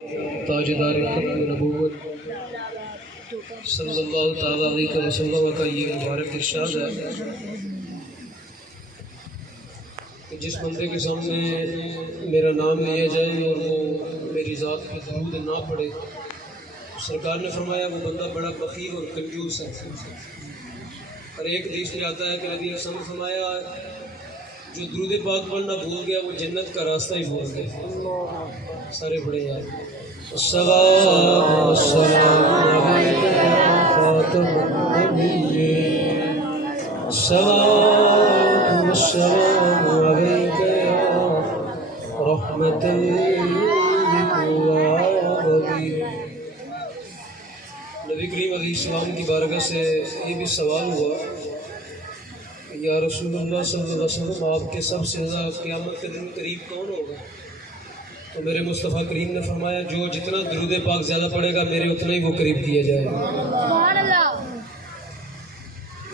تاجدار ختم نبوت صلی اللہ تعالیٰ علیہ وسلم کا یہ مبارک ارشاد ہے کہ جس بندے کے سامنے میرا نام لیا جائے اور وہ میری ذات پہ درود نہ پڑے، سرکار نے فرمایا وہ بندہ بڑا بخیل اور کنجوس ہے۔ اور ایک حدیث میں آتا ہے کہ نبی صلی اللہ علیہ وسلم نے فرمایا جو درود پاک پڑھنا بھول گیا وہ جنت کا راستہ ہی بھول گیا۔ سارے بڑے یار الصلاۃ والسلام علیک یا خاتم النبیین، الصلاۃ والسلام علیک یا رحمۃ للعالمین۔ نبی کریم علیہ السلام کی بارگاہ سے یہ بھی سوال ہوا کہ یا رسول اللہ صلی اللہ علیہ وسلم آپ کے سب سے زیادہ قیامت کے دن قریب کون ہوگا؟ تو میرے مصطفیٰ کریم نے فرمایا جو جتنا درود پاک زیادہ پڑھے گا میرے اتنا ہی وہ قریب کیا جائے گا۔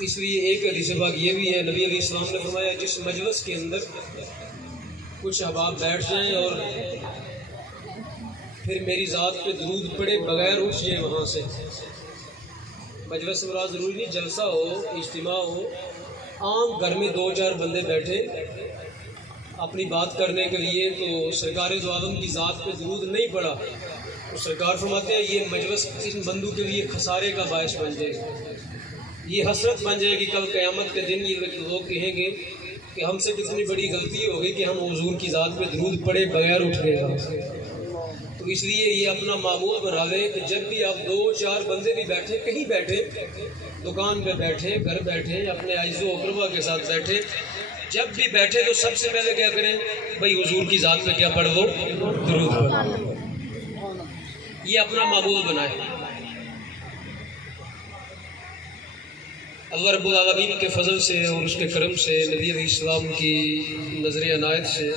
اس لیے ایک حدیث پاک یہ بھی ہے، نبی علیہ السلام نے فرمایا جس مجلس کے اندر کچھ احباب بیٹھ جائیں اور پھر میری ذات پہ درود پڑے بغیر اٹھ جائیں وہاں سے، مجلس سے مراد ضروری نہیں جلسہ ہو، اجتماع ہو، عام گھر میں دو چار بندے بیٹھے اپنی بات کرنے کے لیے، تو سرکار دو عالم کی ذات پہ درود نہیں پڑا تو سرکار فرماتے ہیں یہ مجلس ان بندوں کے لیے خسارے کا باعث بن جائے گا، یہ حسرت بن جائے گی کل قیامت کے دن۔ یہ لوگ کہیں گے کہ ہم سے کتنی بڑی غلطی ہو گئی کہ ہم حضور کی ذات پہ درود پڑے بغیر اٹھ گئے گا۔ تو اس لیے یہ اپنا معمول بنا لیں کہ جب بھی آپ دو چار بندے بھی بیٹھے، کہیں بیٹھے، دکان پہ بیٹھے، گھر بیٹھے، اپنے عزیز و اقربا کے ساتھ بیٹھے، جب بھی بیٹھے تو سب سے پہلے کیا کریں؟ بھائی حضور کی ذات پہ کیا پڑھ لو؟ درود پڑھ لو۔ یہ اپنا معمول بنائے۔ اللہ رب العالمین کے فضل سے اور اس کے کرم سے، نبی علیہ السلام کی نظر عنایت سے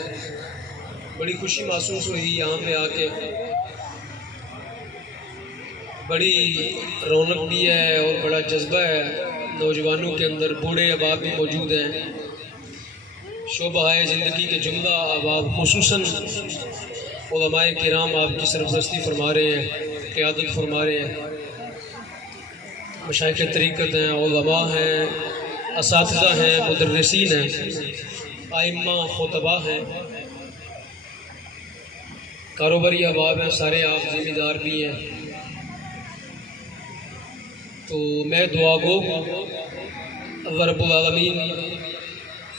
بڑی خوشی محسوس ہوئی یہاں پہ آ کے، بڑی رونق بھی ہے اور بڑا جذبہ ہے نوجوانوں کے اندر، بوڑھے احباب بھی موجود ہیں، شعبہ زندگی کے جملہ احباب، خصوصاً علماء کرام آپ کی سرپرستی فرما رہے ہیں، قیادت فرما رہے ہیں، مشائخ طریقت ہیں، علماء ہیں، اساتذہ ہیں، مدرسین ہیں، ائمہ خطبہ ہیں، کاروباری احباب ہیں، سارے آپ ذمہ دار بھی ہیں۔ تو میں دعا گو اللہ رب العالمین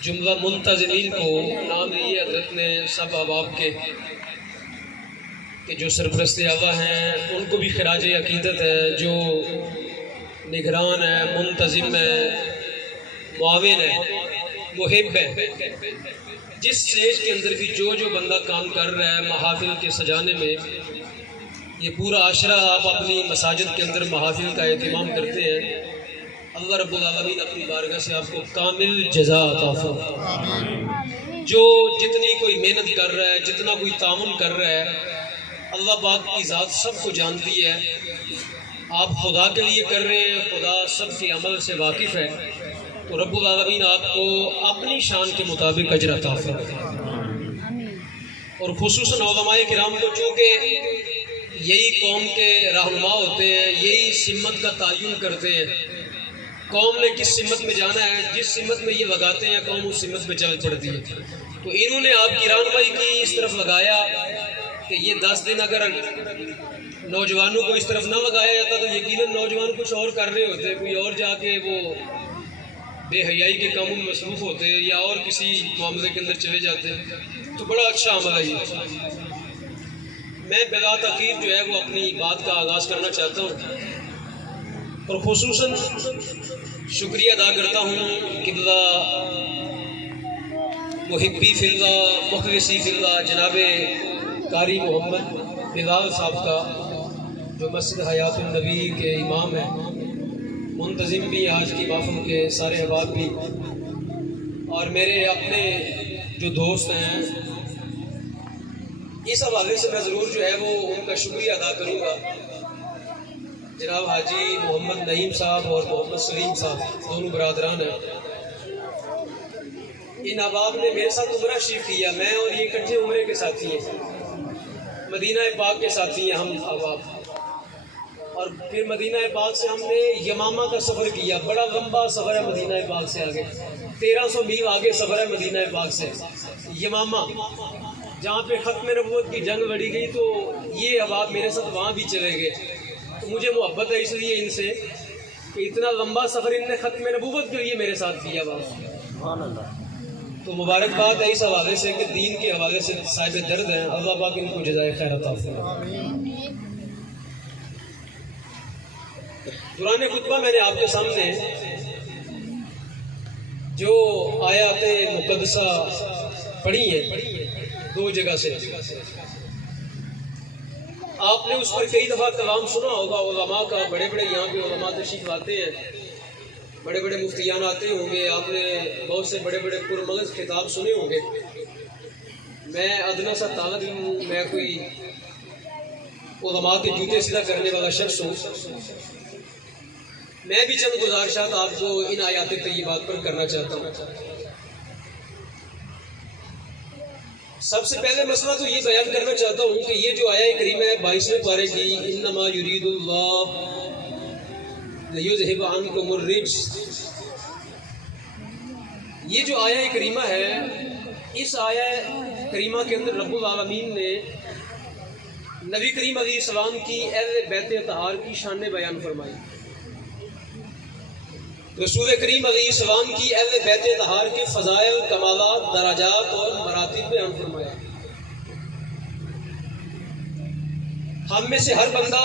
جملہ منتظمین کو نام لیے حضرت نے سب احباب کے کہ جو سرپرست اعلیٰ ہیں ان کو بھی خراج عقیدت ہے، جو نگران ہے، منتظم ہے، معاون ہے، محب ہے، جس سٹیج کے اندر بھی جو بندہ کام کر رہا ہے محافل کے سجانے میں، یہ پورا عشرہ آپ اپنی مساجد کے اندر محافل کا اہتمام کرتے ہیں، اللہ رب العالمین اپنی بارگاہ سے آپ کو کامل جزا عطا فرمائے۔ جو جتنی کوئی محنت کر رہا ہے، جتنا کوئی تعاون کر رہا ہے، اللہ پاک کی ذات سب کو جانتی ہے، آپ خدا کے لیے کر رہے ہیں، خدا سب کے عمل سے واقف ہے، تو رب العالمین آپ کو اپنی شان کے مطابق اجر عطا فرمائے۔ اور خصوصاً علماء کرام کو چونکہ یہی قوم کے رہنما ہوتے ہیں، یہی سمت کا تعین کرتے ہیں، قوم نے کس سمت میں جانا ہے، جس سمت میں یہ لگاتے ہیں قوم اس سمت میں چل پڑتی ہے، تو انہوں نے آپ کی رہنمائی کی، اس طرف لگایا کہ یہ 10 دن اگر نوجوانوں کو اس طرف نہ لگایا جاتا تو یقیناً نوجوان کچھ اور کر رہے ہوتے، کوئی اور جا کے وہ بے حیائی کے کاموں میں مصروف ہوتے یا اور کسی معاملے کے اندر چلے جاتے، تو بڑا اچھا عمل ہے یہ۔ میں بلا تاخیر جو ہے وہ اپنی بات کا آغاز کرنا چاہتا ہوں اور خصوصاً شکریہ ادا کرتا ہوں قبلہ محبی فی اللہ، مخلصی فی اللہ جناب قاری محمد بلال صاحب کا، جو مسجد حیات النبی کے امام ہیں، منتظم بھی آج کی محفل کے سارے احباب بھی، اور میرے اپنے جو دوست ہیں، اس حوالے سے میں ضرور جو ہے وہ ان کا شکریہ ادا کروں گا۔ جناب حاجی محمد نعیم صاحب اور محمد سلیم صاحب دونوں برادران ہیں، ان احباب نے میرے ساتھ عمرہ شریف کیا، میں اور یہ اکٹھے عمرے کے ساتھی ہیں، مدینہ پاک کے ساتھی ہیں ہم احباب، اور پھر مدینہ پاک سے ہم نے یمامہ کا سفر کیا. بڑا لمبا سفر ہے مدینہ پاک سے آگے، 1300 میل آگے سفر ہے مدینہ پاک سے یمامہ، جہاں پہ ختم نبوت کی جنگ لڑی گئی. تو یہ احباب میرے ساتھ وہاں بھی چلے گئے. تو مجھے محبت ہے اس لیے ان سے کہ اتنا لمبا سفر ان نے ختم نبوت کے لیے میرے ساتھ کیا. تو مبارکباد ہے اس حوالے سے کہ دین کے حوالے سے صاحب درد ہیں. اللہ پاک ان کو جزائے خیر عطا فرمائے. دوران خطبہ میں نے آپ کے سامنے جو آیات مقدسہ پڑھی ہیں 2 جگہ سے، آپ نے اس پر کئی دفعہ کلام سنا ہوگا علماء کا. بڑے بڑے یہاں پہ علماء تشریف لاتے ہیں، بڑے بڑے مفتیان آتے ہوں گے. آپ نے بہت سے بڑے بڑے پرمغز خطاب سنے ہوں گے. میں ادنا سا طالب علم ہوں، میں کوئی علماء کے جوتے سیدھا کرنے والا شخص ہوں. میں بھی چند گزارشات آپ کو ان آیات طیبات پر کرنا چاہتا ہوں. سب سے پہلے مسئلہ تو یہ بیان کرنا چاہتا ہوں کہ یہ جو آیہ کریمہ ہے 22ویں پارے کی، انما یرید اللہ لیذھب عنکم الرجس، یہ جو آیہ کریمہ ہے، اس آیہ کریمہ کے اندر رب العالمین نے نبی کریم علیہ السلام کی اہل بیت اطہار کی شان بیان فرمائی. رسول کریم علیہ السلام کی اہل بیت اطہار کے فضائل، کمالات، درجات اور مراتب بیان فرمایا. ہم میں سے ہر بندہ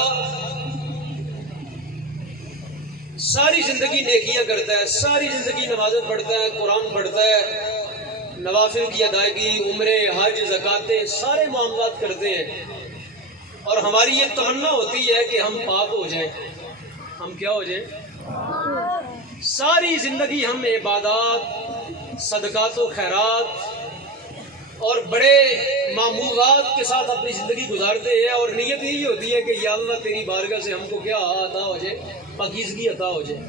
ساری زندگی نیکیاں کرتا ہے، ساری زندگی نمازیں پڑھتا ہے، قرآن پڑھتا ہے، نوافل کی ادائیگی، عمرے، حج، زکاتیں، سارے معاملات کرتے ہیں. اور ہماری یہ تمنا ہوتی ہے کہ ہم پاک ہو جائیں. ہم کیا ہو جائیں؟ ساری زندگی ہم عبادات، صدقات و خیرات اور بڑے معمولات کے ساتھ اپنی زندگی گزارتے ہیں، اور نیت یہی ہوتی ہے کہ یا اللہ تیری بارگاہ سے ہم کو کیا عطا ہو جائے؟ پاکیزگی عطا ہو جائے.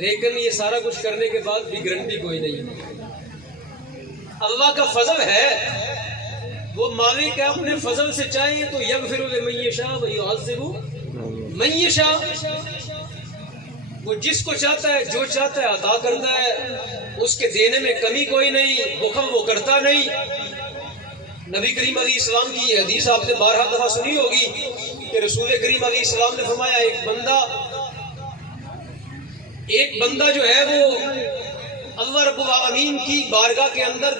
لیکن یہ سارا کچھ کرنے کے بعد بھی گارنٹی کوئی نہیں. اللہ کا فضل ہے، وہ مالک ہے، اپنے فضل سے چاہے تو یغفر لمن یشاء ویعذب من یشاء. وہ جس کو چاہتا ہے، جو چاہتا ہے عطا کرتا ہے. اس کے دینے میں کمی کوئی نہیں، بخل وہ کرتا نہیں. نبی کریم علیہ السلام کی یہ حدیث آپ نے 12 دفعہ سنی ہوگی کہ رسول کریم علیہ السلام نے فرمایا ایک بندہ جو ہے وہ اللہ رب العالمین کی بارگاہ کے اندر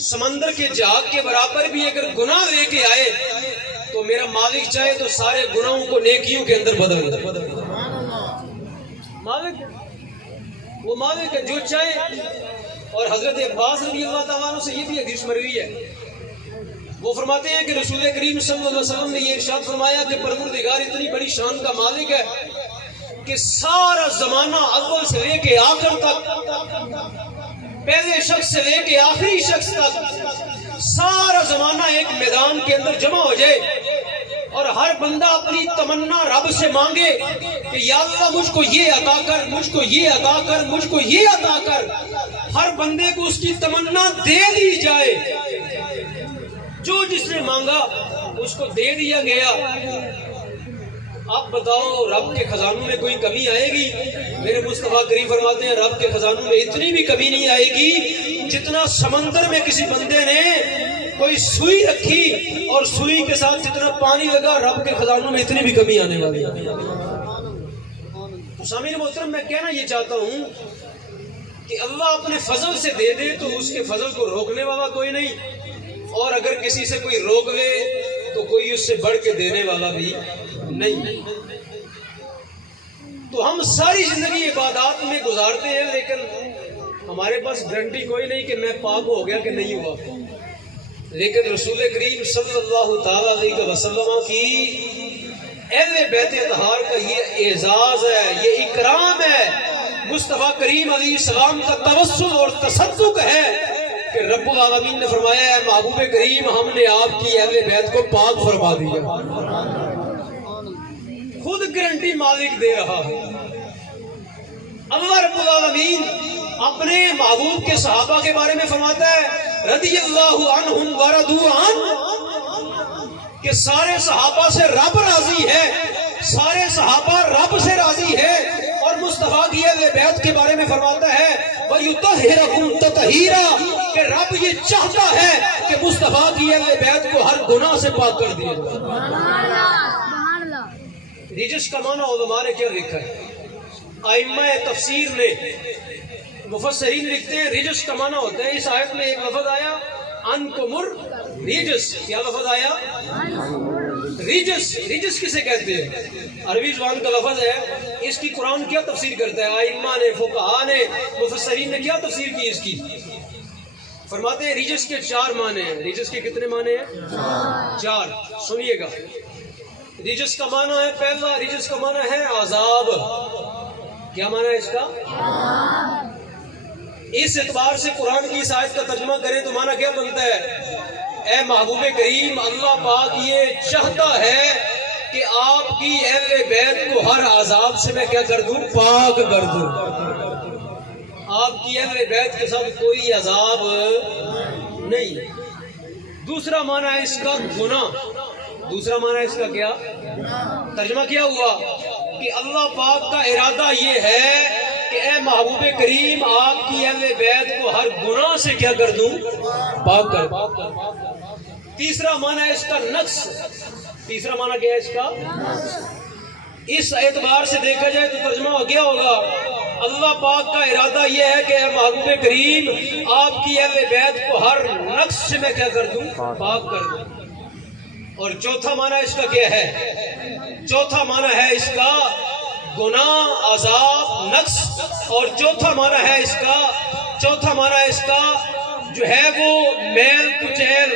سمندر کے جہاز کے برابر بھی اگر گناہ لے کے آئے تو میرا مالک چاہے تو سارے گناہوں کو نیکیوں کے اندر بدل دے. مالک وہ مالک ہے جو چاہے. اور حضرت عباس رضی اللہ تعالیٰ عنہ سے یہ بھی حدیث مروی ہے، وہ فرماتے ہیں کہ رسول کریم صلی اللہ علیہ وسلم نے یہ ارشاد فرمایا کہ پروردگار اتنی بڑی شان کا مالک ہے کہ سارا زمانہ اول سے لے کے آخر تک، پہلے شخص سے لے کے آخری شخص تک سارا زمانہ ایک میدان کے اندر جمع ہو جائے اور ہر بندہ اپنی تمنا رب سے مانگے کہ یا اللہ مجھ کو یہ عطا کر، مجھ کو یہ عطا کر، مجھ کو یہ عطا کر. ہر بندے کو اس کی تمنا دے دی جائے، جو جس نے مانگا اس کو دے دیا گیا. اب بتاؤ رب کے خزانوں میں کوئی کمی آئے گی؟ میرے مصطفیٰ کریم فرماتے ہیں رب کے خزانوں میں اتنی بھی کمی نہیں آئے گی جتنا سمندر میں کسی بندے نے کوئی سوئی رکھی اور سوئی کے ساتھ جتنا پانی لگا، رب کے خزانوں میں اتنی بھی کمی آنے والی ہے. سامعین محترم، میں کہنا یہ چاہتا ہوں کہ اللہ اپنے فضل سے دے دے تو اس کے فضل کو روکنے والا کوئی نہیں، اور اگر کسی سے کوئی روک لے تو کوئی اس سے بڑھ کے دینے والا بھی نہیں. تو ہم ساری زندگی عبادات میں گزارتے ہیں، لیکن ہمارے پاس گارنٹی کوئی نہیں کہ میں پاک ہو گیا کہ نہیں ہوا. لیکن رسول کریم صلی اللہ تعالی علیہ وسلم کی اہل بیت اطہار کا یہ اعزاز ہے، یہ اکرام ہے. مصطفیٰ کریم علیہ السلام کا توسل اور تصدق ہے کہ رب العالمین نے فرمایا ہے محبوب کریم ہم نے آپ کی اہل بیت کو پاک فرما دیا. خود گارنٹی مالک دے رہا ہے. اللہ رب العالمین اپنے محبوب کے صحابہ کے بارے میں فرماتا ہے رضی اللہ عنہم ورضوا عنہ، کہ سارے صحابہ سے رب راضی ہے، سارے صحابہ رب سے راضی ہے، اور مصطفیٰ کی اہل بیت کے بارے میں فرماتا ہے وَيُطَهِّرَكُمْ تَطْهِيرًا کہ رب یہ چاہتا ہے کہ مصطفیٰ کی اہل بیت کو ہر گناہ سے پاک کر دیا جائے۔ رجس کا معنی علماء نے کیا لکھا ہے؟ ائمہ تفسیر نے، مفسرین لکھتے ہیں رجس کا معنی ہوتا ہے، اس آیت میں ایک لفظ آیا انکمر ریجس، کیا لفظ آیا؟ ریجس۔ ریجس کسے کہتے ہیں؟ عربی زبان کا لفظ ہے، اس کی قرآن کیا تفسیر کرتا ہے؟ ائمہ نے، فقہاء نے، مفسرین نے کیا تفسیر کی اس کی؟ فرماتے ہیں ریجس کے 4 معنی ہیں۔ ریجس کے کتنے معنی ہیں؟ 4۔ سنیے گا، ریجس کا معنی ہے، پہلا ریجس کا معنی ہے عذاب۔ کیا معنی ہے اس کا؟ اس اعتبار سے قرآن کی اس آیت کا ترجمہ کریں تو معنی کیا بنتا ہے؟ اے محبوب کریم، اللہ پاک یہ چاہتا ہے کہ آپ کی اہل بیت کو ہر عذاب سے میں کیا کر دوں؟ پاک کر دوں۔ آپ کی اہل بیت کے ساتھ کوئی عذاب نہیں۔ دوسرا معنی ہے اس کا گناہ۔ دوسرا معنی ہے اس کا کیا؟ ترجمہ کیا ہوا کہ اللہ پاک کا ارادہ یہ ہے کہ اے محبوب کریم، آپ کی اہل بیت کو ہر گناہ سے کیا کر دوں؟ پاک کر دوں۔ تیسرا معنی ہے اس کا نقص۔ تیسرا معنی کیا ہے اس کا؟ اس اعتبار سے دیکھا جائے تو ترجمہ ہو گیا ہوگا اللہ پاک کا ارادہ یہ ہے کہ اے محبوب کریم، آپ کی اہل بیت کو ہر نقص سے میں کیا کر دوں؟ پاک کر دوں۔ اور چوتھا معنی اس کا کیا ہے؟ چوتھا معنی ہے اس کا گناہ، عذاب، نقص۔ اور چوتھا معنی ہے اس کا، چوتھا معنی اس کا جو ہے وہ میل کچیل۔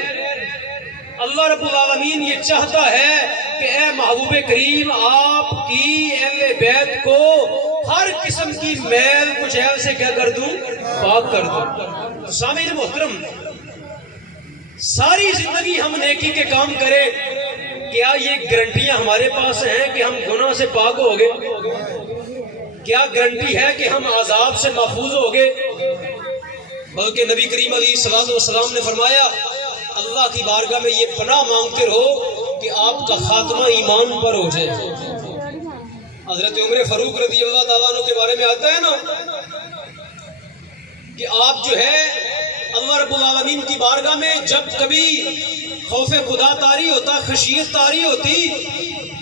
اللہ رب العالمین یہ چاہتا ہے کہ اے محبوب کریم، آپ کی اہل بیت کو ہر قسم کی میل کچیل سے کیا کر دوں؟ پاک کر دوں۔ سامعین محترم، ساری زندگی ہم نیکی کے کام کریں، کیا یہ گارنٹیاں ہمارے پاس ہیں کہ ہم گناہ سے پاک ہو گئے؟ کیا گارنٹی ہے کہ ہم عذاب سے محفوظ ہو گئے؟ بلکہ نبی کریم علیہ الصلوۃ والسلام نے فرمایا اللہ کی بارگاہ میں یہ پناہ مانگتے رہو کہ آپ کا خاتمہ ایمان پر ہو جائے۔ حضرت عمر فاروق رضی اللہ تعالیٰ عنہ کے بارے میں آتا ہے نا کہ آپ جو ہے اللہ رب العالمین کی بارگاہ میں جب کبھی خوف خدا طاری ہوتا، خشیت طاری ہوتی،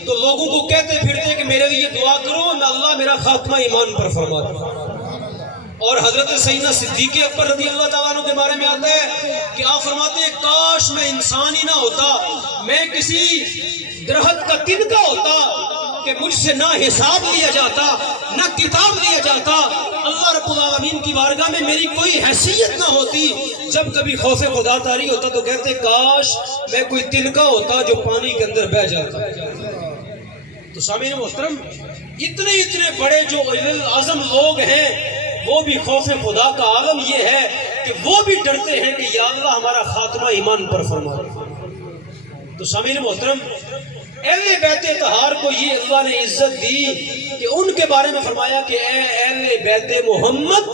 تو لوگوں کو کہتے پھرتے کہ میرے لیے دعا کرو، میں اللہ میرا خاتمہ ایمان پر فرما دوں۔ اور حضرت سیدنا صدیق اکبر رضی اللہ تعالیٰ عنہ کے بارے میں آتا ہے کہ آپ فرماتے ہیں کاش میں انسان ہی نہ ہوتا، میں کسی درخت کا تنکا ہوتا کہ مجھ سے نہ حساب لیا جاتا، نہ کتاب لیا جاتا، اللہ رب العالمین کی بارگاہ میں میری کوئی حیثیت نہ ہوتی۔ جب کبھی خوف خدا طاری ہوتا تو کہتے کاش میں کوئی تنکا ہوتا جو پانی کے اندر بہہ جاتا۔ تو سامعین محترم، اتنے بڑے جو اعظم لوگ ہیں، وہ بھی خوف خدا کا عالم یہ ہے کہ وہ بھی ڈرتے ہیں کہ یا اللہ ہمارا خاتمہ ایمان پر فرما دے۔ تو سامعین محترم، اہل بیت طہار کو یہ اللہ نے عزت دی کہ ان کے بارے میں فرمایا کہ اے اہل بیت محمد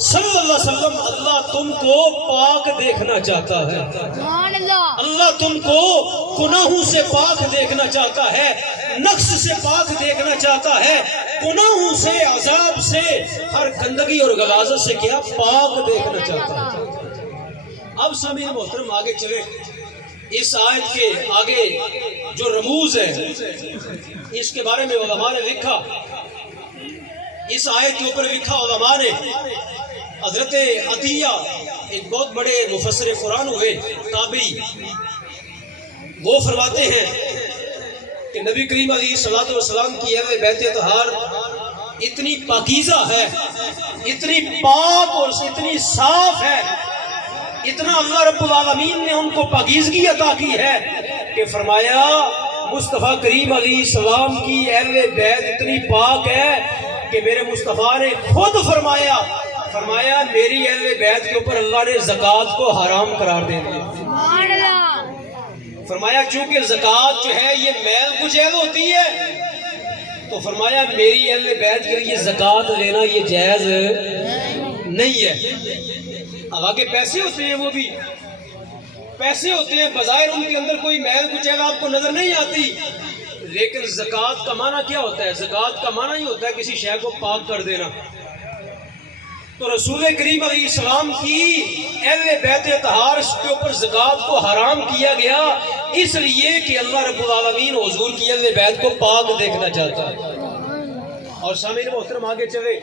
صلی اللہ علیہ وسلم، اللہ تم کو پاک دیکھنا چاہتا ہے، اللہ تم کو گناہوں سے پاک دیکھنا چاہتا ہے، نقص سے پاک دیکھنا چاہتا ہے، گناہوں سے، عذاب سے، ہر گندگی اور غلاظت سے کیا پاک دیکھنا چاہتا ہے۔ اب سامعین محترم آگے چلے، اس آیت کے آگے جو رموز ہے اس کے بارے میں علماء نے لکھا، اس آیت کے اوپر لکھا علماء نے، حضرت عطیہ ایک بہت بڑے مفسر قرآن ہوئے تابعی، وہ فرماتے ہیں کہ نبی کریم علیہ الصلوۃ والسلام کی اہل بیت طہار اتنی پاکیزہ ہے، اتنی پاک اور اتنی صاف ہے، اتنا اللہ رب العالمین نے ان کو پاکیزگی عطا کی ہے کہ فرمایا مصطفیٰ کریم علیہ السلام کی اہل بیت اتنی پاک ہے کہ میرے مصطفیٰ نے خود فرمایا میری اہل بیت کے اوپر اللہ نے زکوٰۃ کو حرام قرار دے دیا۔ فرمایا چونکہ زکوٰۃ جو ہے یہ میل کچیل ہوتی ہے، تو فرمایا میری اہل بیت کے لیے زکوٰۃ لینا یہ جائز نہیں ہے۔ اب آگے پیسے ہوتے ہیں وہ بھی، پیسے ہوتے ہیں بظاہر ان کے اندر کوئی میل کچھ ہے آپ کو نظر نہیں آتی، لیکن زکوٰۃ کا معنی کیا ہوتا ہے؟ زکوٰۃ کا معنی ہی ہوتا ہے کسی شے کو پاک کر دینا۔ تو رسول کریم علیہ السلام کی اہل بیت اطہار کے اوپر زکوٰۃ کو حرام کیا گیا اس لیے کہ اللہ رب العالمین حضور کی اہل بیت کو پاک دیکھنا چاہتا ہے۔ اور سامعین محترم آگے چلے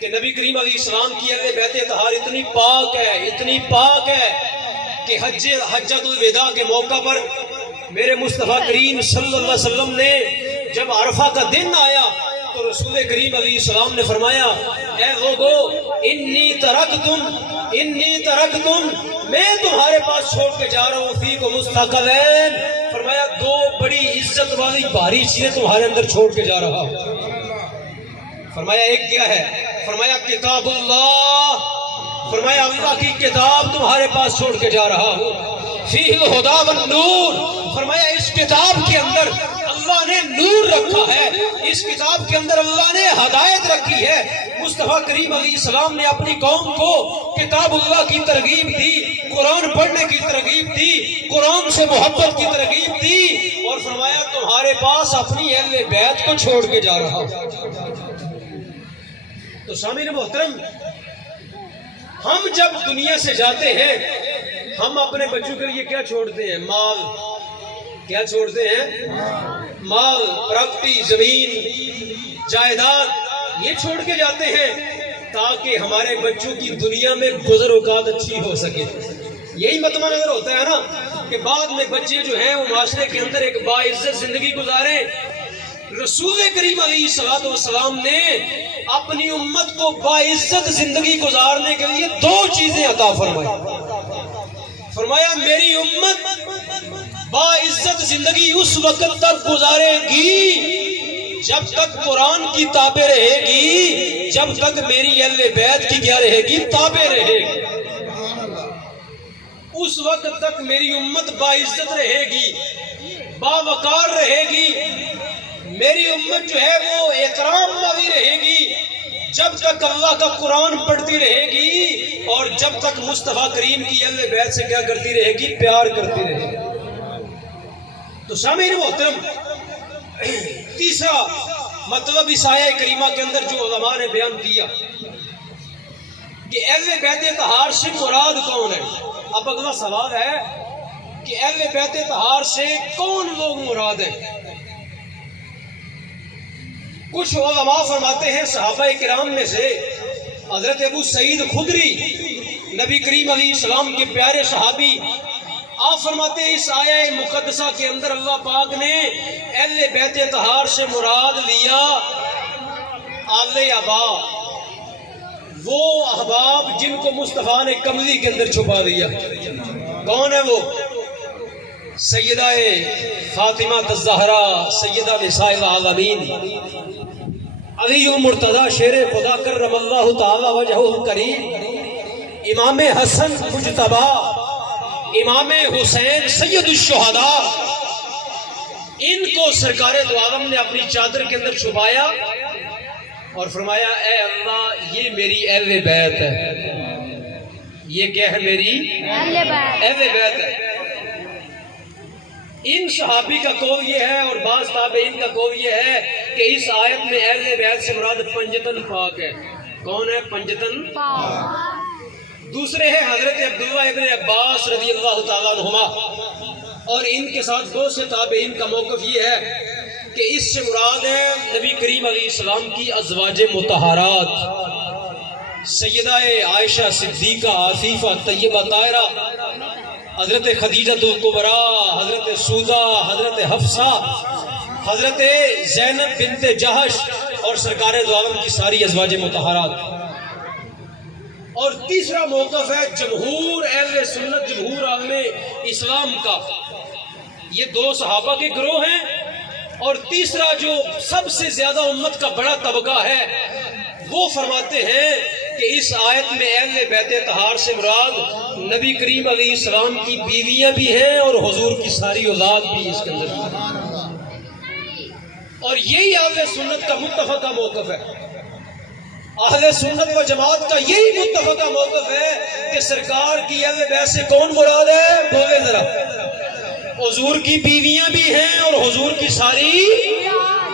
کہ نبی کریم علیہ السلام کی اہل بیت اطہار اتنی پاک ہے کہ حجۃ الوداع کے موقع پر میرے مصطفیٰ کریم صلی اللہ علیہ وسلم نے جب عرفہ کا دن آیا تو رسول کریم علیہ السلام نے فرمایا اے لوگو انی ترکتم میں تمہارے پاس چھوڑ کے جا رہا ہوں فیکم مستقلین، فرمایا دو بڑی عزت والی بھاری چیزیں تمہارے اندر چھوڑ کے جا رہا ہوں۔ فرمایا ایک کیا ہے؟ فرمایا کتاب اللہ، فرمایا اللہ کی کتاب تمہارے پاس چھوڑ کے جا رہا ہوں، فیہ الہدی والنور، فرمایا اس کتاب کے اندر اللہ نے نور رکھا ہے، اس کتاب کے اندر اللہ نے ہدایت رکھی ہے۔ مصطفیٰ کریم علیہ السلام نے اپنی قوم کو کتاب اللہ کی ترغیب دی، قرآن پڑھنے کی ترغیب دی، قرآن سے محبت کی ترغیب دی، اور فرمایا تمہارے پاس اپنی اہل بیت کو چھوڑ کے جا رہا ہوں۔ تو سامعین محترم، ہم جب دنیا سے جاتے ہیں ہم اپنے بچوں کے لیے کیا چھوڑتے ہیں؟ مال۔ کیا چھوڑتے ہیں؟ مال، پراپرٹی، زمین، جائیداد، یہ چھوڑ کے جاتے ہیں تاکہ ہمارے بچوں کی دنیا میں گزر اوقات اچھی ہو سکے۔ یہی مطمع نظر ہوتا ہے نا کہ بعد میں بچے جو ہیں وہ معاشرے کے اندر ایک باعزت زندگی گزاریں۔ رسول کریم علیہ السلام نے اپنی امت کو باعزت زندگی گزارنے کے لیے دو چیزیں عطا فرمائی۔ فرمایا میری امت باعزت زندگی اس وقت تک گزارے گی جب تک قرآن کی تابع رہے گی، جب تک میری اہل بیت کی کیا رہے گی؟ تابع رہے گی۔ اس وقت تک میری امت باعزت رہے گی، باوقار رہے گی، میری امت جو ہے وہ احترام والی رہے گی جب تک اللہ کا قرآن پڑھتی رہے گی اور جب تک مصطفیٰ کریم کی اہل بیت سے کیا کرتی رہے گی؟ پیار کرتی رہے گی۔ تو سامعین محترم، تیسرا مطلب اس آیہ کریمہ کے اندر جو علماء نے بیان کیا کہ اہل بیت اطہار سے مراد کون ہے؟ اب اگلا سوال ہے کہ اہل بیت اطہار سے کون لوگ مراد ہیں؟ کچھ علماء فرماتے ہیں صحابہ کرام میں سے حضرت ابو سعید خدری نبی کریم علیہ السلام کے پیارے صحابی، آپ فرماتے ہیں اس آیہ مقدسہ کے اندر اللہ پاک نے اہل بیت اطہار سے مراد لیا آل ابا، وہ احباب جن کو مصطفیٰ نے کملی کے اندر چھپا دیا۔ کون ہے وہ؟ سیدہ فاطمہ الزہرا، سیدہ نساء العالمین، علی المرتضی شیر خدا کرم اللہ تعالی وجہہ الکریم، امام حسن مجتبی، امام حسین سید الشہداء، ان کو سرکار دو عالم نے اپنی چادر کے اندر چھپایا اور فرمایا اے اللہ یہ میری اہل بیت ہے۔ یہ کیا ہے؟ میری اہل بیت ہے۔ ان صحابی کا قول یہ ہے اور بعض تابعین کا قول یہ ہے کہ اس آیت میں اہل بیت سے مراد پنجتن پاک ہے۔ کون ہے پنجتن پاک؟ دوسرے ہیں حضرت عبداللہ ابن عباس رضی اللہ تعالیٰ عنہما، اور ان کے ساتھ بہت سے تابعین کا موقف یہ ہے کہ اس سے مراد ہے نبی کریم علیہ السلام کی ازواج مطہرات، سیدہ عائشہ صدیقہ عفیفہ طیبہ طاہرہ، حضرت خدیجہ الکبریٰ، حضرت سودہ، حضرت حفصہ، حضرت زینب بنت جہش اور سرکار دو عالم کی ساری ازواج مطہرات۔ اور تیسرا موقف ہے جمہور اہل سنت، جمہور عالم اسلام کا، یہ دو صحابہ کے گروہ ہیں، اور تیسرا جو سب سے زیادہ امت کا بڑا طبقہ ہے وہ فرماتے ہیں کہ اس آیت میں اہل بیت اطہار سے مراد نبی کریم علیہ السلام کی بیویاں بھی ہیں اور حضور کی ساری اولاد بھی اس کے اندر ہے، اور یہی اہل سنت کا متفقہ موقف ہے۔ اہل سنت و جماعت کا یہی متفقہ موقف ہے کہ سرکار کی اہل بیت سے کون مراد ہے؟ بولے ذرا۔ حضور کی بیویاں بھی ہیں اور حضور کی ساری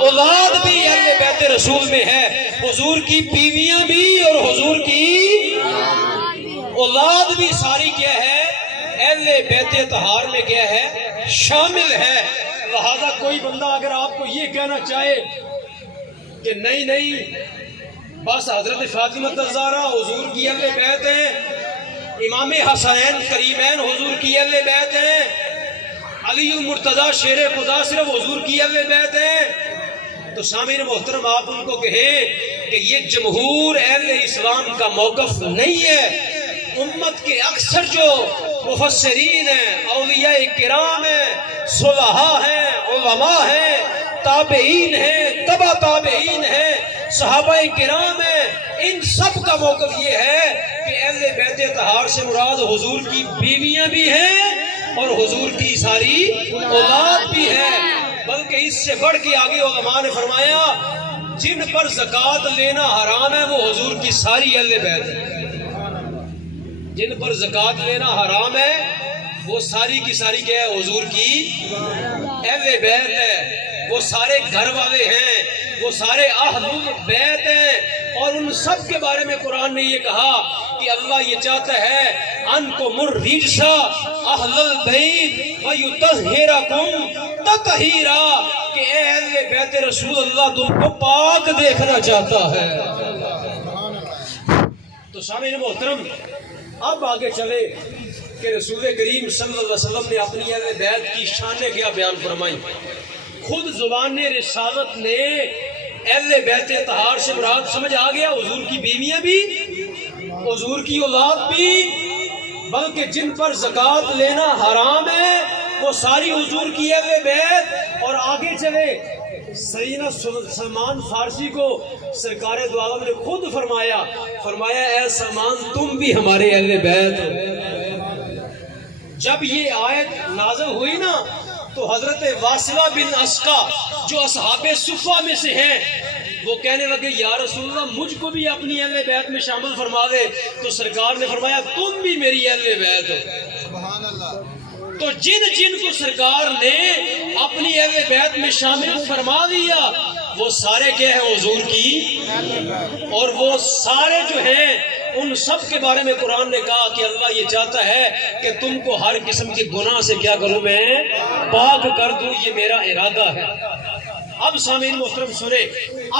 اولاد بھی اہل بیت رسول میں ہے۔ حضور کی بیویاں بھی اور حضور کی اولاد بھی ساری کیا ہے؟ اہل بیت طہار میں کیا ہے؟ شامل ہے۔ لہذا کوئی بندہ اگر آپ کو یہ کہنا چاہے کہ نہیں نہیں بس حضرت فاطمہ الزہرا حضور کی اہل بیت ہیں، امام حسنین کریمین حضور کی اہل بیت ہیں، علی المرتضیٰ شیر خدا صرف حضور کی اہل بیت ہیں، تو سامعین محترم آپ ان کو کہیں کہ یہ جمہور اہل اسلام کا موقف نہیں ہے۔ امت کے اکثر جو مفسرین ہیں، اولیاء کرام ہیں، صلحاء ہیں، علماء ہیں، تابعین ہیں، تبع تابعین ہیں، صحابہ کرام ہیں، ان سب کا موقف یہ ہے کہ اہل بیت طہار سے مراد حضور کی بیویاں بھی ہیں اور حضور کی ساری اولاد بھی ہے۔ بلکہ اس سے بڑھ کے آگے علماء نے فرمایا جن پر زکوٰۃ لینا حرام ہے وہ حضور کی ساری اہل بیت ہے۔ جن پر زکوٰۃ لینا حرام ہے وہ ساری کی ساری کیا ہے؟ حضور کی اہل بیت ہے۔ وہ سارے گھر والے ہیں، وہ سارے اہل بیت ہیں، اور ان سب کے بارے میں قرآن نے یہ کہا کہ اللہ یہ چاہتا ہے انکم الرجس اہل البیت ویطہرکم تطہیرا، کہ اے اہل بیت رسول اللہ تم کو پاک دیکھنا چاہتا ہے۔ تو سامعین محترم اب آگے چلے کہ رسول کریم صلی اللہ علیہ وسلم نے اپنی اہل بیت کی شانیں کیا بیان فرمائی۔ خود زبان رسالت نے اہل بیت طہار سے مراد سمجھ آ گیا حضور کی بیویاں بھی، حضور کی اولاد بھی، بلکہ جن پر زکوٰۃ لینا حرام ہے وہ ساری حضور کی اہل بیت۔ اور آگے چلے سیدنا سلمان فارسی کو سرکار دو عالم نے خود فرمایا اے سلمان تم بھی ہمارے اہل بیت ہو۔ جب یہ آیت نازل ہوئی نا تو حضرت واصلہ بن اسقا جو اصحاب صفہ میں سے ہیں وہ کہنے لگے یا رسول اللہ مجھ کو بھی اپنی اہل بیت میں شامل فرما دے، تو سرکار نے فرمایا تم بھی میری اہل بیت ہو۔ سبحان اللہ۔ تو جن کو سرکار نے اپنی اہل بیت میں شامل فرما دیا وہ سارے کیا ہیں؟ حضور کی، اور وہ سارے جو ہیں ان سب کے بارے میں قرآن نے کہا کہ اللہ یہ چاہتا ہے کہ تم کو ہر قسم کے گناہ سے کیا کروں میں؟ پاک کر دوں، یہ میرا ارادہ ہے۔ اب سامعین محترم سنیں،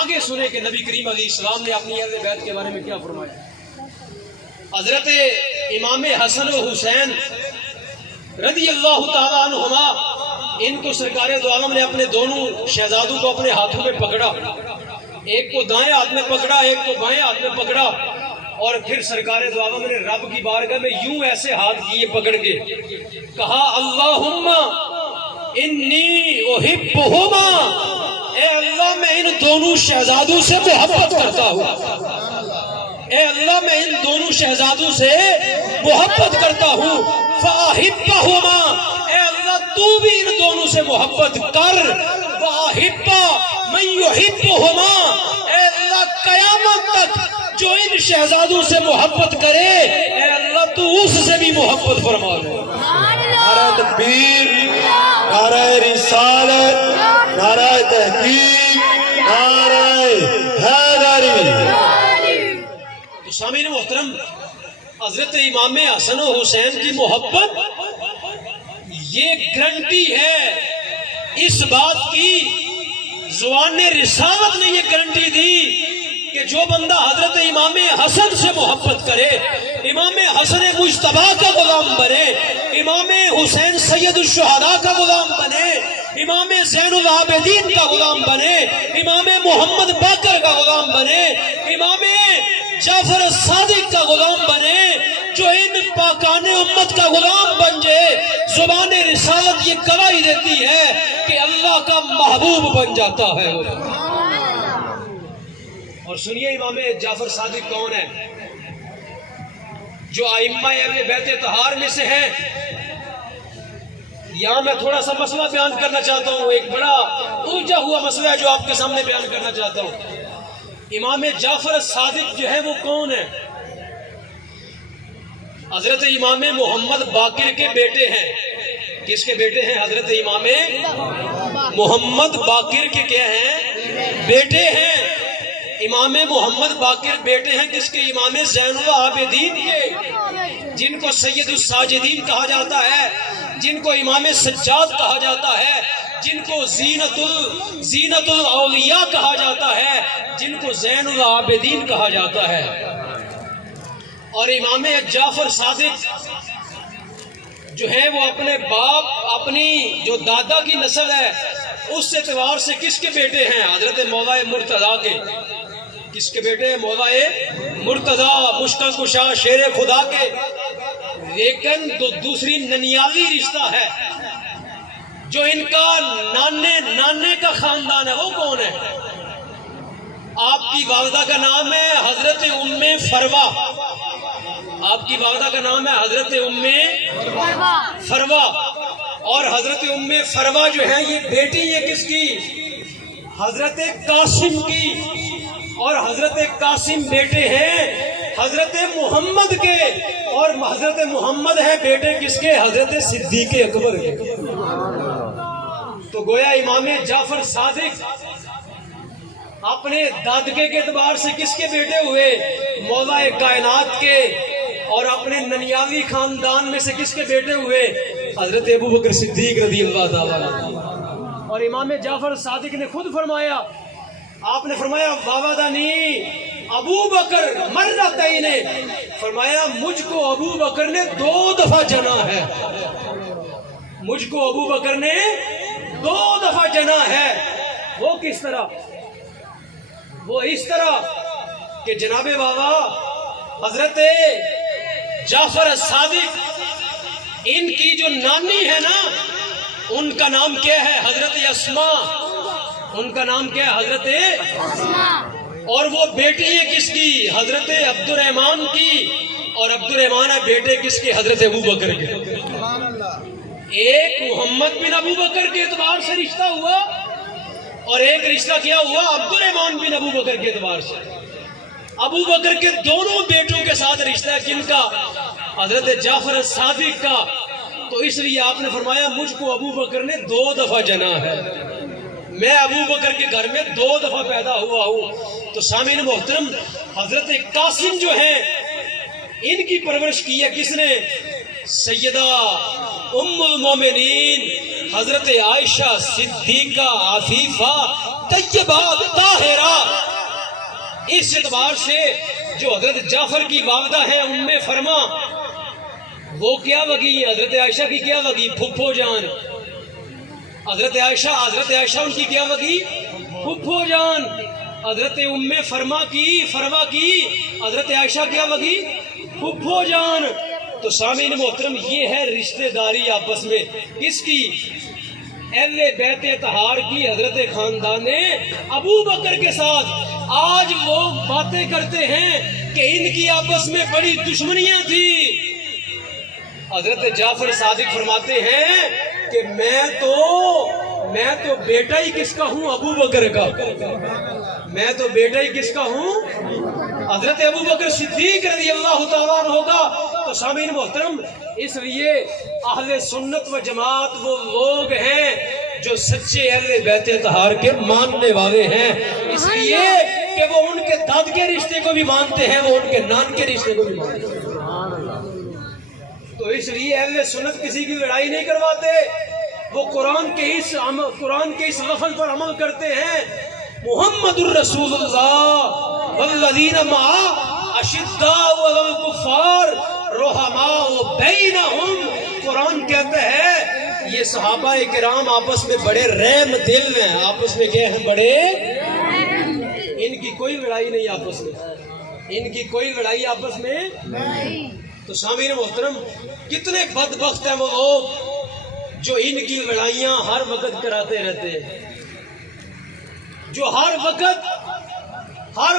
آگے سنیں کہ نبی کریم علیہ السلام نے اپنی اہل بیت کے بارے میں کیا فرمایا۔ حضرت امام حسن و حسین رضی اللہ تعالیٰ عنہما، ان کو سرکار دو عالم نے اپنے دونوں شہزادوں کو اپنے ہاتھوں میں پکڑا، ایک کو دائیں ہاتھ میں پکڑا ایک کو بائیں ہاتھ میں پکڑا، اور پھر سرکار دو عالم نے رب کی بارگاہ میں یوں ایسے ہاتھ کیے پکڑ کے، کہا اللہم انی احبہما، اے اللہ میں ان دونوں شہزادوں سے محبت کرتا ہوں، اے اللہ میں ان دونوں شہزادوں سے محبت کرتا ہوں، فاحبہما، اے اللہ تو بھی ان دونوں سے محبت کر، واحب من یحبہما، اے اللہ قیامت تک جو ان شہزادوں سے محبت کرے اے اللہ تو اس سے بھی محبت فرما دے۔ نعرہ تکبیر، نعرہ رسالت، نعرہ تحقیق، نعرہ حیدری۔ تو سامعین محترم حضرت امام حسن و حسین کی محبت یہ گارنٹی ہے اس بات کی، زبان رسالت نے یہ گارنٹی دی کہ جو بندہ حضرت امام حسن سے محبت کرے، امام حسن مجتبیٰ کا غلام بنے، امام حسین سید الشہداء کا غلام بنے، امام زین العابدین کا غلام بنے، امام محمد باقر کا غلام بنے، امام جعفر صادق کا غلام بنے، جو ان پاکان امت کا غلام بن جائے، زبان رسالت یہ گواہی دیتی ہے کہ اللہ کا محبوب بن جاتا ہے۔ اور سنیے امام جعفر صادق کون ہے؟ جو ائمہ اہل بیت طہار میں سے ہیں۔ یہاں میں تھوڑا سا مسئلہ بیان کرنا چاہتا ہوں، ایک بڑا الجھا ہوا مسئلہ ہے جو آپ کے سامنے بیان کرنا چاہتا ہوں۔ امام جعفر صادق جو ہے وہ کون ہے؟ حضرت امام محمد باقر کے بیٹے ہیں. کس کے بیٹے ہیں؟ حضرت امام محمد باقر کے کیا ہیں؟ بیٹے ہیں. امام محمد باقر بیٹے ہیں کس کے؟ امام زین العابدین کے، جن کو سید الساجدین کہا جاتا ہے، جن کو امام سجاد کہا جاتا ہے، جن کو زینت الاولیاء کہا جاتا ہے، جن کو زین العابدین کہا جاتا ہے. اور امام جعفر صادق جو ہے وہ اپنے باپ، اپنی جو دادا کی نسل ہے، اس اعتبار سے کس کے بیٹے ہیں؟ حضرت مولا مرتضیٰ کے. کس کے بیٹے ہیں؟ مولا مرتضیٰ، مشکل کشا، شیر خدا کے. لیکن دوسری ننیالی رشتہ ہے جو ان کا نانے کا خاندان ہے، وہ کون ہے؟ آپ کی والدہ کا نام ہے حضرت ام فروا. آپ کی والدہ کا نام ہے حضرت ام فروا. اور حضرت ام فروا جو ہے یہ بیٹی ہے کس کی؟ حضرت قاسم کی. اور حضرت قاسم بیٹے ہیں حضرت محمد کے، اور حضرت محمد ہے بیٹے کس کے؟ حضرت صدیق اکبر کے. تو گویا امام جعفر صادق اپنے دادکے کے اعتبار سے کس کے بیٹے ہوئے؟ مولا کائنات کے. اور اپنے ننیاوی خاندان میں سے کس کے بیٹے ہوئے؟ حضرت ابو بکر صدیق رضی اللہ تعالیٰ عنہ. اور امام جعفر صادق نے خود فرمایا، آپ نے فرمایا وَوَدَنِي ابو بکر مرتین، فرمایا مجھ کو ابو بکر نے 2 دفعہ جنا ہے. مجھ کو ابو بکر نے 2 دفعہ جنا ہے. وہ کس طرح؟ وہ اس طرح کہ جناب بابا حضرت جعفر صادق، ان کی جو نانی ہے نا، ان کا نام کیا ہے؟ حضرت اسماء. ان کا نام کیا ہے؟ حضرت اسماء. اور وہ بیٹی ہے کس کی؟ حضرت عبد الرحمن کی. اور عبد الرحمن ہے بیٹے کس کے؟ حضرت ابو بکر کے. ایک محمد بن ابو بکر کے اعتبار سے رشتہ ہوا، اور ایک رشتہ کیا ہوا؟ عبد الرحمن بن ابو بکر کے اعتبار سے. ابو بکر کے دونوں بیٹوں کے ساتھ رشتہ ہے. کن کا؟ حضرت جعفر صادق کا. تو اس لیے آپ نے فرمایا مجھ کو ابو بکر نے 2 دفعہ جنا ہے. میں ابو بکر کے گھر میں 2 دفعہ پیدا ہوا ہوں. تو سامعین محترم، حضرت قاسم جو ہیں ان کی پرورش کی ہے کس نے؟ سیدہ ام المومنین حضرت عائشہ صدیقہ عفیفہ طیبہ طاہرہ. اس اعتبار سے جو حضرت جعفر کی والدہ ہیں ام فرما، وہ کیا وگی؟ حضرت عائشہ کی کیا وگی؟ پھپھو جان. حضرت عائشہ ان کی کیا وگی؟ پھپھو جان. حضرت ام فرما کی حضرت عائشہ کیا وگی؟ پھپھو جان. تو سامعین محترم، یہ ہے رشتہ داری آپس میں کس کی؟ اہل بیت طہار کی، حضرت خاندان ابو بکر کے ساتھ. آج لوگ باتیں کرتے ہیں کہ ان کی آپس میں بڑی دشمنیاں تھی. حضرت جعفر صادق فرماتے ہیں کہ میں تو بیٹا ہی کس کا ہوں؟ ابو بکر کا. میں تو بیٹا ہی کس کا ہوں؟ حضرت ابو بکر صدیق رضی اللہ تعالیٰ عنہ ہوگا. تو سامعین محترم، اس لیے اہل سنت و جماعت وہ لوگ ہیں جو سچے اہل بیت طہار کے ماننے والے ہیں. اس لیے کہ وہ ان کے داد کے رشتے کو بھی مانتے ہیں، وہ ان کے نان کے رشتے کو بھی مانتے ہیں. تو اس لیے اہل سنت کسی کی لڑائی نہیں کرواتے. وہ قرآن کے اس لفظ پر عمل کرتے ہیں، محمد الرسول اللہ والذین معہ اشداء علی الکفار رحماء بینہم. قرآن کہتا ہے یہ صحابہ کرام آپس میں بڑے رحم دل ہیں. آپس میں کیا ہیں؟ بڑے. ان کی کوئی لڑائی نہیں آپس میں، ان کی کوئی لڑائی آپس میں نہیں. تو سامعین محترم، کتنے بدبخت ہیں وہ لوگ جو ان کی لڑائیاں ہر وقت کراتے رہتے ہیں، جو ہر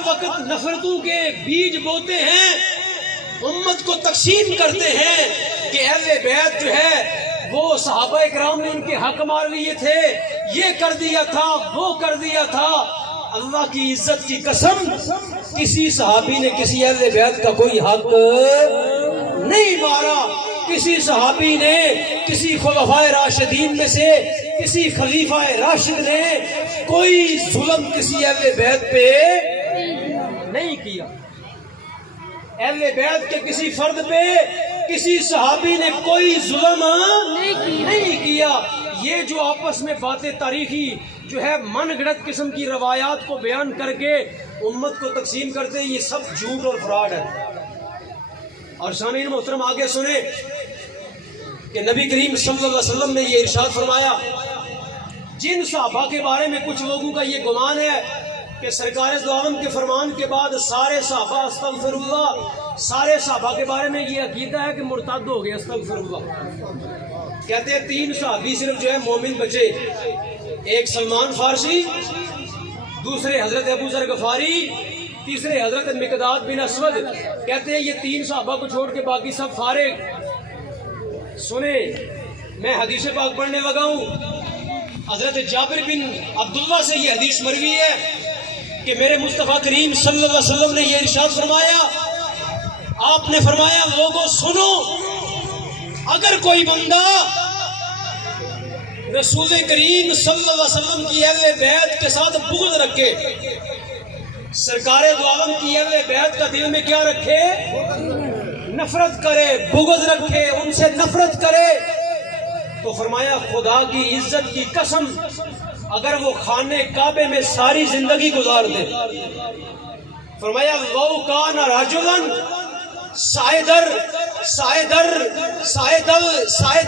وقت نفرتوں کے بیج بوتے ہیں، امت کو تقسیم کرتے ہیں کہ اہل بیت جو ہے وہ صحابہ کرام نے ان کے حق مار لیے تھے، یہ کر دیا تھا، وہ کر دیا تھا. اللہ کی عزت کی قسم کسی صحابی نے کسی اہل بیت کا کوئی حق نہیں مارا. کسی صحابی نے کسی خلفائے راشدین میں سے کسی خلیفہ راشد نے کوئی ظلم کسی اہل بیت پہ نہیں کیا. اہل بیت کے کسی فرد پہ کسی صحابی نے کوئی ظلم نہیں کیا. یہ جو آپس میں باتیں تاریخی جو ہے من گھڑت قسم کی روایات کو بیان کر کے امت کو تقسیم کرتے ہیں، یہ سب جھوٹ اور فراڈ ہے. اور سامعین محترم آگے سنیں کہ نبی کریم صلی اللہ علیہ وسلم نے یہ ارشاد فرمایا، جن صحابہ کے بارے میں کچھ لوگوں کا یہ گمان ہے کہ سرکار دو عالم کے فرمان کے بعد سارے صحابہ استغفر اللہ، سارے صحابہ کے بارے میں یہ عقیدہ ہے کہ مرتد ہو گئے استغفر اللہ. کہتے ہیں 3 صحابی صرف جو ہے مومن بچے، ایک سلمان فارسی، دوسرے حضرت ابو ذر غفاری، تیسرے حضرت مقداد بن اسود. کہتے ہیں یہ 3 صحابہ کو چھوڑ کے باقی سب فارغ. سنیں میں حدیث پاک پڑھنے لگا ہوں. حضرت جابر بن عبداللہ سے یہ حدیث مروی ہے کہ میرے مصطفیٰ کریم صلی اللہ علیہ وسلم نے یہ ارشاد فرمایا، آپ نے فرمایا لوگوں سنو، اگر کوئی بندہ رسول کریم صلی اللہ علیہ وسلم کی اہل بیت کے ساتھ بغض رکھے، سرکار دو عالم کی اہل بیت کا دل میں کیا رکھے؟ نفرت کرے، بغض رکھے، ان سے نفرت کرے، تو فرمایا خدا کی عزت کی قسم اگر وہ خانے کعبے میں ساری زندگی گزار دے، فرمایا لو کان رجلا سائد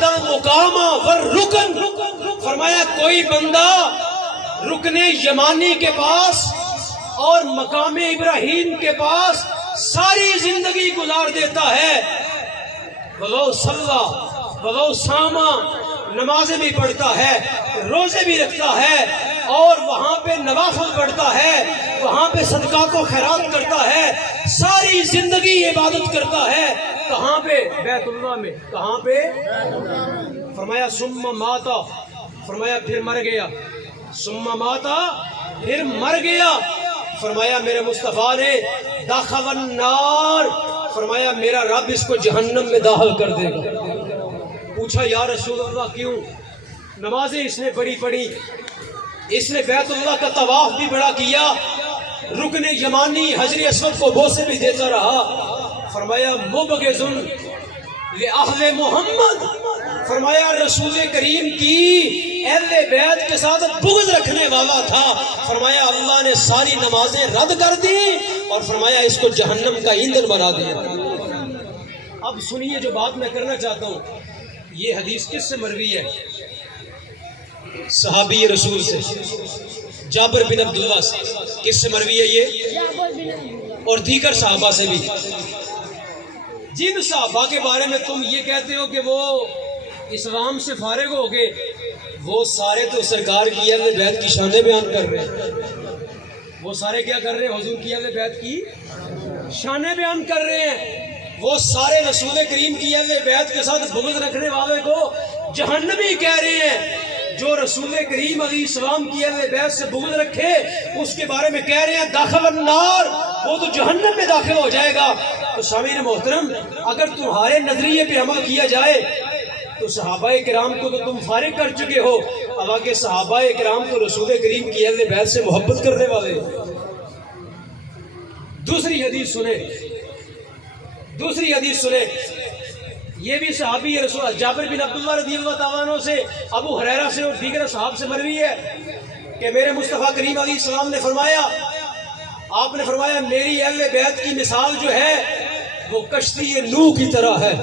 المقام والرکن، فرمایا کوئی بندہ رکن یمانی کے پاس اور مقام ابراہیم کے پاس ساری زندگی گزار دیتا ہے، ولو صلی ولو صاما، نمازیں بھی پڑھتا ہے، روزے بھی رکھتا ہے، اور وہاں پہ نوافل پڑھتا ہے، وہاں پہ صدقات و خیرات کرتا ہے، ساری زندگی عبادت کرتا ہے، کہاں پہ؟ بیت اللہ میں. کہاں پہ؟ فرمایا ثم ماتا، فرمایا پھر مر گیا، ثم ماتا پھر مر گیا، فرمایا میرے مصطفیٰ نے داخل النار، فرمایا میرا رب اس کو جہنم میں داخل کر دے گا. پوچھا یا رسول اللہ کیوں؟ نمازیں اس نے بڑی پڑھی، اس نے بیت اللہ کا طواف بھی بڑا کیا، رکن یمانی حجر اسود کو بوسے بھی دیتا رہا. فرمایا مبغض لأہل محمد، فرمایا رسول کریم کی اہل بیت کے ساتھ بغض رکھنے والا تھا، فرمایا اللہ نے ساری نمازیں رد کر دی اور فرمایا اس کو جہنم کا ایندھن بنا دیا. اب سنیے جو بات میں کرنا چاہتا ہوں، یہ حدیث کس سے مروی ہے؟ صحابی رسول سے، جابر بن عبداللہ سے. کس سے مروی ہے یہ؟ اور دیگر صحابہ سے بھی. جن صحابہ کے بارے میں تم یہ کہتے ہو کہ وہ اسلام سے فارغ ہو گئے، وہ سارے تو سرکار کی اہل بیت کی شانیں بیان کر رہے ہیں. وہ سارے کیا کر رہے ہیں؟ حضور کی اہل بیت کی شانیں بیان کر رہے ہیں. وہ سارے رسول کریم کی اہل بیت کے ساتھ بغض رکھنے والے کو جہنمی کہہ رہے ہیں. جو رسول کریم علیہ السلام کی اہل بیت سے بغض رکھے اس کے بارے میں کہہ رہے ہیں داخل النار، وہ تو جہنم میں داخل ہو جائے گا. تو سامعین محترم، اگر تمہارے نظریے پہ عمل کیا جائے تو صحابہ کرام کو تو تم فارغ کر چکے ہو، حالانکہ صحابہ کرام تو رسول کریم کی اہل بیت سے محبت کرنے والے. دوسری حدیث سنیں، یہ بھی صحابی رسول جابر بن عبداللہ رضی اللہ تعالیٰ عنہ سے، ابو ہریرہ سے اور دیگر صحاب سے مروی ہے کہ میرے مصطفیٰ کریم علیہ السلام نے فرمایا، آپ نے فرمایا میری اہل بیت کی مثال جو ہے وہ کشتی نوح کی طرح ہے.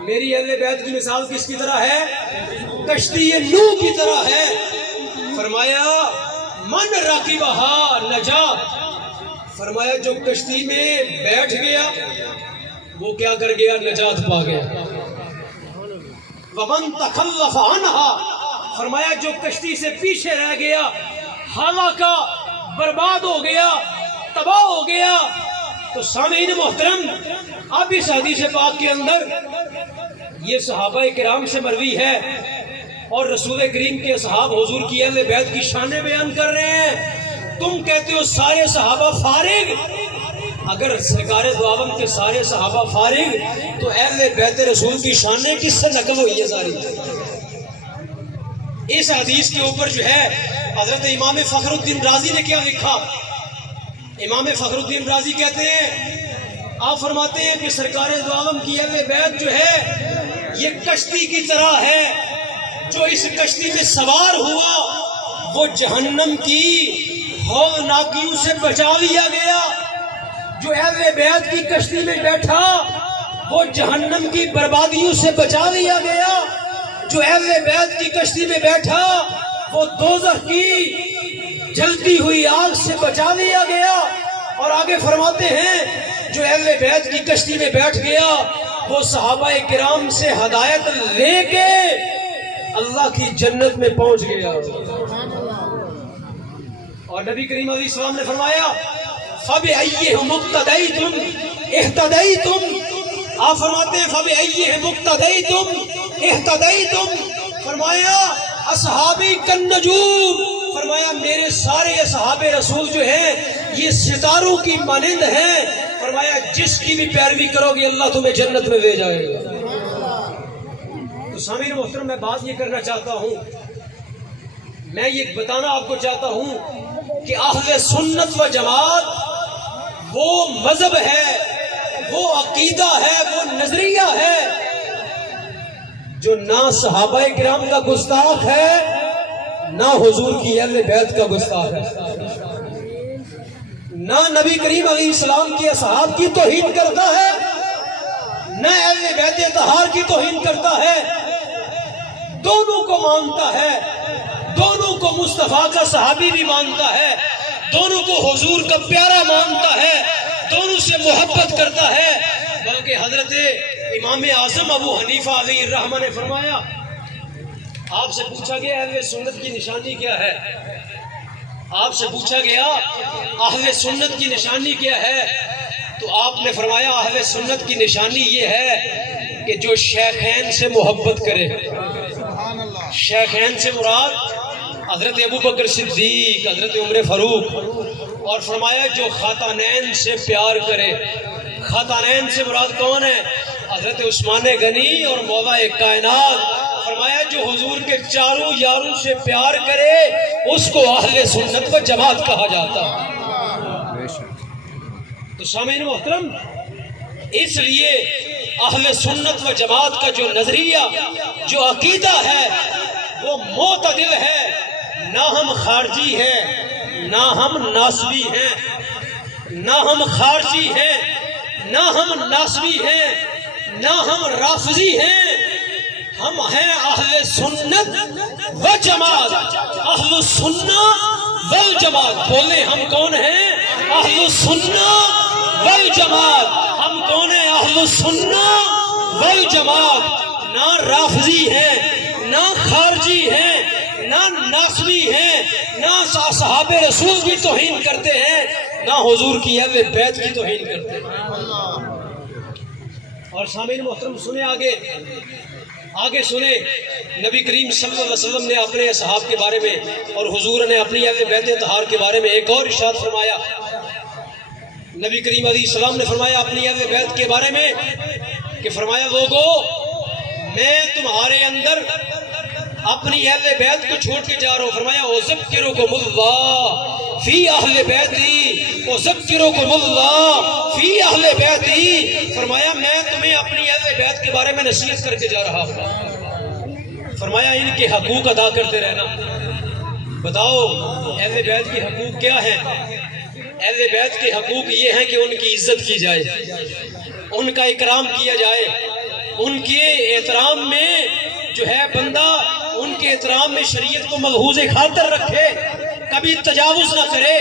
میری اہل بیت کی مثال کس کی طرح ہے؟ کشتی نوح کی طرح ہے. فرمایا من راکبہا نجا، فرمایا جو کشتی میں بیٹھ گیا وہ کیا کر گیا؟ نجات پا گیا. ومن تخلف عنہا، فرمایا جو کشتی سے پیچھے رہ گیا ہلاکا، برباد ہو گیا، تباہ ہو گیا. تو سامعین محترم، اب اس حدیث پاک کے اندر یہ صحابہ کرام سے مروی ہے اور رسول کریم کے اصحاب حضور کی اہل بیت کی شانیں بیان کر رہے ہیں. تم کہتے ہو سارے صحابہ فارغ، اگر سرکار دو عالم کے سارے صحابہ فارغ تو اہل بیت رسول کی شانیں کس سے نقل ہوئی ہے ساری؟ اس حدیث کے اوپر جو ہے حضرت امام فخر الدین رازی نے کیا لکھا؟ امام فخر الدین رازی کہتے ہیں، آپ فرماتے ہیں کہ سرکار دو عالم کی اہل بیت جو ہے یہ کشتی کی طرح ہے، جو اس کشتی میں سوار ہوا وہ جہنم کی ہولناکیوں سے بچا لیا گیا، جو اہل بیت کی کشتی میں بیٹھا وہ جہنم کی بربادیوں سے بچا لیا گیا، جو اہل بیت کی کشتی میں بیٹھا وہ دوزخ کی جلتی ہوئی آگ سے بچا لیا گیا۔ اور آگے فرماتے ہیں جو اہل بیت کی کشتی میں بیٹھ گیا وہ صحابہ کرام سے ہدایت لے کے اللہ کی جنت میں پہنچ گیا۔ اور نبی کریم علیہ السلام نے فرمایا فَبِأَيِّهِمْ مُقْتَدَيْتُمْ اِهْتَدَيْتُمْ، آپ فرماتے ہیں فَبِأَيِّهِمْ مُقْتَدَيْتُمْ اِهْتَدَيْتُمْ، فرمایا اصحابی کالنجوم، فرمایا میرے سارے اصحاب رسول جو ہیں یہ ستاروں کی مانند ہیں، فرمایا جس کی بھی پیروی کرو گے اللہ تمہیں جنت میں لے جائے گا۔ تو سامعین محترم میں بات یہ کرنا چاہتا ہوں، میں یہ بتانا آپ کو چاہتا ہوں کہ اہل سنت و جماعت وہ مذہب ہے، وہ عقیدہ ہے، وہ نظریہ ہے جو نہ صحابہ کرام کا گستاخ ہے نہ حضور کی اہل بیت کا گستاخ ہے، نہ نبی کریم علیہ السلام کے اصحاب کی توہین کرتا ہے نہ اہل بیت اطہار کی توہین کرتا ہے، دونوں کو مانتا ہے، دونوں کو مصطفیٰ کا صحابی بھی مانتا ہے، دونوں کو حضور کا پیارا مانتا ہے، دونوں سے محبت کرتا ہے۔ بلکہ حضرت امام اعظم ابو حنیفہ علیہ الرحمہ نے فرمایا، آپ سے پوچھا گیا اہل سنت کی نشانی کیا ہے، آپ سے پوچھا گیا اہل سنت کی نشانی کیا ہے، تو آپ نے فرمایا اہل سنت کی نشانی یہ ہے کہ جو شیخین سے محبت کرے۔ شیخین سے مراد حضرت ابو بکر صدیق، حضرت عمر فاروق، اور فرمایا جو خاتانین سے پیار کرے۔ خاتانین سے مراد کون ہے؟ حضرت عثمان غنی اور مولا کائنات۔ فرمایا جو حضور کے چاروں یاروں سے پیار کرے اس کو اہل سنت و جماعت کہا جاتا ہے۔ تو سامعین محترم، اس لیے اہل سنت و جماعت کا جو نظریہ، جو عقیدہ ہے وہ معتدل ہے، نہ ہم خارجی ہیں نہ ہم ناسبی ہیں، نہ ہم خارجی ہیں نہ ہم ناسبی ہیں نہ ہم رافضی ہیں، ہم ہیں اہل سنت و جماعت، اہل سنت والجماعت۔ بولے ہم کون ہیں؟ اہل سنت والجماعت۔ ہم کون ہیں؟ اہل سنت والجماعت۔ نہ رافضی ہیں نہ خارجی ہیں نہ ناسبی ہیں، نہ صحابہ رسول کی توہین کرتے ہیں نہ حضور کی اہل بیت کی توہین کرتے ہیں۔ اور سامعین محترم سنیں، آگے سنیں، نبی کریم صلی اللہ علیہ وسلم نے اپنے اصحاب کے بارے میں اور حضور نے اپنی اہل بیت اطہار کے بارے میں ایک اور ارشاد فرمایا۔ نبی کریم علیہ السلام نے فرمایا اپنی اہل بیت کے بارے میں کہ فرمایا لوگو میں تمہارے اندر اپنی اہل بیت کو چھوڑ کے جا رہا ہوں۔ فرمایا اذکرکم اللہ فی اہل بیتی، اذکرکم اللہ فی اہل بیتی۔ فرمایا میں تمہیں اپنی اہل بیت کے بارے میں نصیحت کر کے جا رہا ہوں۔ فرمایا ان کے حقوق ادا کرتے رہنا۔ بتاؤ اہل بیت کے حقوق کیا ہیں؟ اہل بیت کے حقوق یہ ہیں کہ ان کی عزت کی جائے، ان کا اکرام کیا جائے، ان کے احترام میں جو ہے بندہ ان کے احترام میں شریعت کو ملحوظ خاطر رکھے، کبھی تجاوز نہ کرے،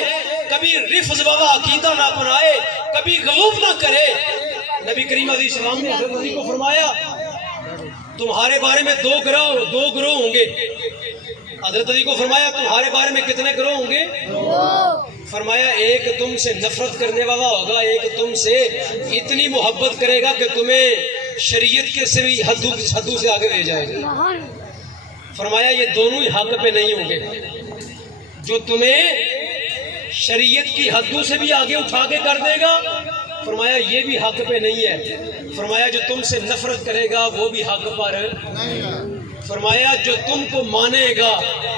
کبھی رفض و عقیدہ نہ اپنائے، کبھی غلوف نہ کرے۔ نبی کریم علیہ السلام نے حضرت علی کو فرمایا تمہارے بارے میں دو گروہ ہوں گے۔ حضرت علی کو فرمایا تمہارے بارے میں کتنے گروہ ہوں گے؟ فرمایا ایک تم سے نفرت کرنے والا ہوگا، ایک تم سے اتنی محبت کرے گا کہ تمہیں شریعت کے سے بھی حدوں سے آگے لے جائے گا۔ فرمایا یہ دونوں ہی حق پہ نہیں ہوں گے، جو تمہیں شریعت کی حدوں سے بھی آگے اٹھا کے کر دے گا. فرمایا یہ بھی حق پہ نہیں ہے. فرمایا جو تم سے نفرت کرے گا وہ بھی حق پر نہیں. فرمایا جو تم کو مانے گا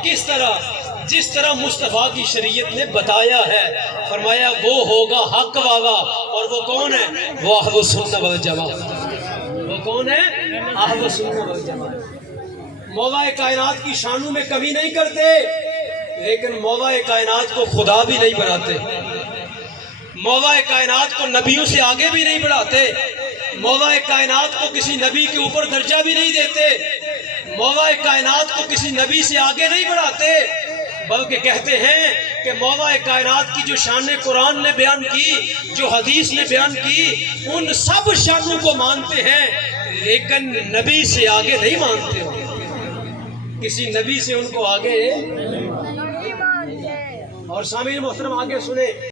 کس طرح؟ جس طرح مصطفیٰ کی شریعت نے بتایا ہے. فرمایا وہ ہوگا حق والا. اور وہ کون ہے؟ وہ اہل سنت والجماعت. وہ کون ہے؟ اہل سنت والجماعت. مولا کائنات کی شانوں میں کمی نہیں کرتے، لیکن مولا کائنات کو خدا بھی نہیں بناتے. مولا کائنات کو نبیوں سے آگے بھی نہیں بڑھاتے. مولا کائنات کو کسی نبی کے اوپر درجہ بھی نہیں دیتے. مولا کائنات کو کسی نبی سے آگے نہیں بڑھاتے، بلکہ کہتے ہیں کہ مولا کائنات کی جو شان قرآن نے بیان کی، جو حدیث نے بیان کی، ان سب شانوں کو مانتے ہیں، لیکن نبی سے آگے نہیں مانتے. کسی نبی سے ان کو آگے. اور سامعین محترم آگے سنیں.